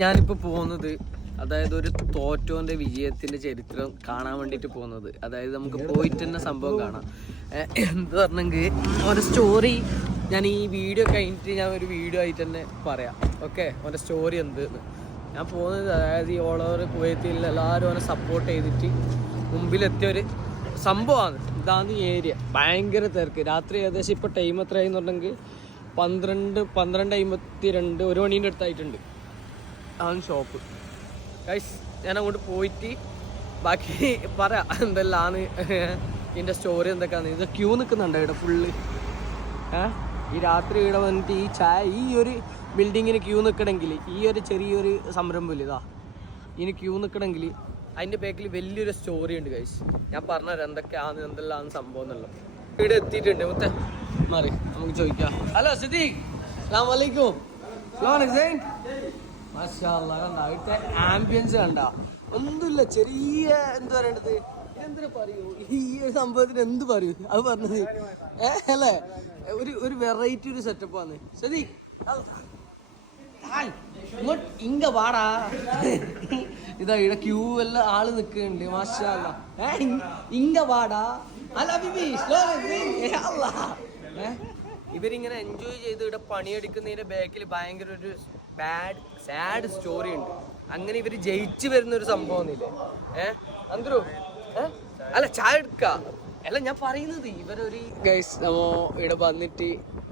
ഞാനിപ്പോൾ പോകുന്നത് അതായത് ഒരു തോറ്റോൻ്റെ വിജയത്തിൻ്റെ ചരിത്രം കാണാൻ വേണ്ടിയിട്ട് പോകുന്നത്. അതായത് നമുക്ക് പോയിട്ട് തന്നെ സംഭവം കാണാം. എന്ത് പറഞ്ഞെങ്കിൽ ഒരു സ്റ്റോറി ഞാൻ ഈ വീഡിയോ കഴിഞ്ഞിട്ട് ഞാൻ ഒരു വീഡിയോ ആയിട്ട് തന്നെ പറയാം. ഓക്കെ, അവൻ്റെ സ്റ്റോറി എന്തെന്ന്. ഞാൻ പോകുന്നത് അതായത് ഈ ഓൾ ഓവർ കുവൈത്തിൽ എല്ലാവരും അവനെ സപ്പോർട്ട് ചെയ്തിട്ട് മുമ്പിലെത്തിയൊരു സംഭവമാണ്. ഇതാണ് ഈ ഏരിയ. ഭയങ്കര തിരക്ക്. രാത്രി ഏകദേശം ഇപ്പോൾ ടൈം എത്രയായി പറഞ്ഞെങ്കിൽ 12:52 1 മണീൻ്റെ അടുത്തായിട്ടുണ്ട്. ആണ് ഷോപ്പ്. ഗൈസ്, ഞാൻ അങ്ങോട്ട് പോയിട്ട് ബാക്കി പറയാം എന്തെല്ലാമാണ് ഇതിൻ്റെ സ്റ്റോറി എന്തൊക്കെയാണ്. ഇത് ക്യൂ നിൽക്കുന്നുണ്ട് ഇവിടെ ഫുള്ള്. ഈ രാത്രി ഇവിടെ വന്നിട്ട് ഈ ചായ ഈ ഒരു ബിൽഡിങ്ങിന് ക്യൂ നിൽക്കണമെങ്കിൽ ഈ ഒരു ചെറിയൊരു സംരംഭമില്ല ഇതാ ഇതിന് ക്യൂ നിൽക്കണമെങ്കിൽ അതിൻ്റെ ബാക്കിൽ വലിയൊരു സ്റ്റോറി ഉണ്ട് ഗൈസ്. ഞാൻ പറഞ്ഞുതരാം എന്തൊക്കെയാണ് എന്തെല്ലാം സംഭവം എന്നുള്ളത്. ഇവിടെ എത്തിയിട്ടുണ്ട്. മുത്തേ മാറി നമുക്ക് ചോദിക്കാം. ഹലോ സിദ്ദീഖ്, അസ്സലാമു അലൈക്കും. ഇവിടുത്തെ ആംബിയൻസ് കണ്ട ഒന്നുമില്ല. ചെറിയ എന്ത് പറയണ്ടത് എന്തിനാ പറയൂ ഈ ഒരു സംഭവത്തിന് എന്ത് പറയൂ അത് പറഞ്ഞത് അല്ലേ. ഒരു വെറൈറ്റി ഒരു സെറ്റപ്പാണ്. ശരി ഇങ്ങോട്ട് ഇങ്ങ വാടാ. ഇതാ ഇവിടെ ക്യൂ എല്ലാം ആള് നിൽക്കുന്നുണ്ട്. മാഷാ അല്ലാ. ഇങ്ങ വാടാ. അല്ല ബിബി ഇവരിങ്ങനെ എൻജോയ് ചെയ്ത് ഇവിടെ പണിയെടുക്കുന്നതിന്റെ ബാക്കിൽ ഭയങ്കര ഒരു സാഡ് സ്റ്റോറി ഉണ്ട്. അങ്ങനെ ഇവര് ജയിച്ചു വരുന്ന ഒരു സംഭവമൊന്നുമില്ലേ. അന്തരു അല്ല ചായ എടുക്ക അല്ല ഞാൻ പറയുന്നത് ഇവരൊരു ഗൈസ് നമ്മ ഇവിടെ വന്നിട്ട്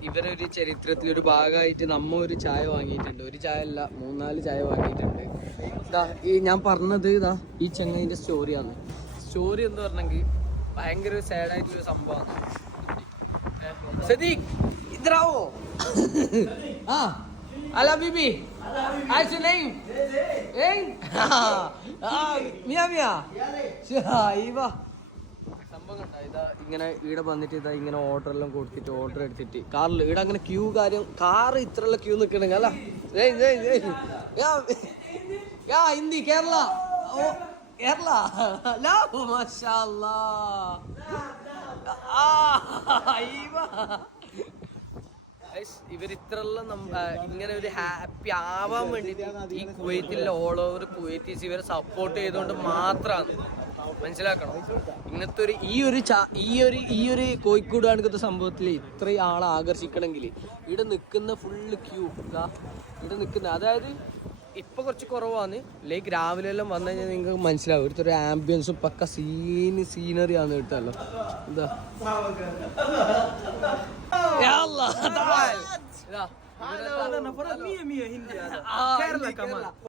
ഇവരൊരു ചരിത്രത്തിലൊരു ഭാഗമായിട്ട് നമ്മ ഒരു ചായ വാങ്ങിയിട്ടുണ്ട്. ഒരു ചായ അല്ല 3-4 ചായ വാങ്ങിയിട്ടുണ്ട്. ഇതാ ഈ ഞാൻ പറഞ്ഞത് ഇതാ ഈ ചെങ്ങൈൻ്റെ സ്റ്റോറിയാണ്. സ്റ്റോറി എന്ന് പറഞ്ഞെങ്കിൽ ഭയങ്കര സാഡായിട്ടുള്ളൊരു സംഭവമാണ്. സദീഖ് ഇദ്രാവോ അല്ല ബിബി സംഭവം കണ്ട. ഇതാ ഇങ്ങനെ ഇവിടെ വന്നിട്ട് ഇതാ ഇങ്ങനെ ഓർഡർ എല്ലാം കൊടുത്തിട്ട് ഓർഡർ എടുത്തിട്ട് കാറിൽ ഇവിടെ അങ്ങനെ ക്യൂ കാര്യം കാറ് ഇത്രയുള്ള ക്യൂ നിൽക്കണെങ്കിൽ അല്ല ഹിന്ദി കേരള കേരള മാഷാ അല്ലാഹ്. ഇവരിത്രയെല്ലാം ഇങ്ങനെ ഒരു ഹാപ്പി ആവാൻ വേണ്ടിയിട്ട് ഈ കുവൈത്തിലെ ഓൾ ഓവർ കുവൈത്തീസ് ഇവരെ സപ്പോർട്ട് ചെയ്തുകൊണ്ട് മാത്രമാണ്. മനസ്സിലാക്കണം. ഇങ്ങനത്തെ ഒരു ഈ ഒരു കോഴിക്കോട് കണക്കത്തെ സംഭവത്തിൽ ഇത്രയും ആളെ ആകർഷിക്കണമെങ്കിൽ ഇവിടെ നിൽക്കുന്ന ഫുള്ള് ക്യൂ ഇവിടെ നിൽക്കുന്ന അതായത് ഇപ്പൊ കുറച്ച് കുറവാണ്. ലൈക്ക് രാവിലെ എല്ലാം വന്നു കഴിഞ്ഞാൽ നിങ്ങൾക്ക് മനസ്സിലാവും ഇവിടുത്തെ ഒരു ആംബിയൻസും പക്ക സീനറി ആണ് ഇവിടുത്തല്ലോ. എന്താ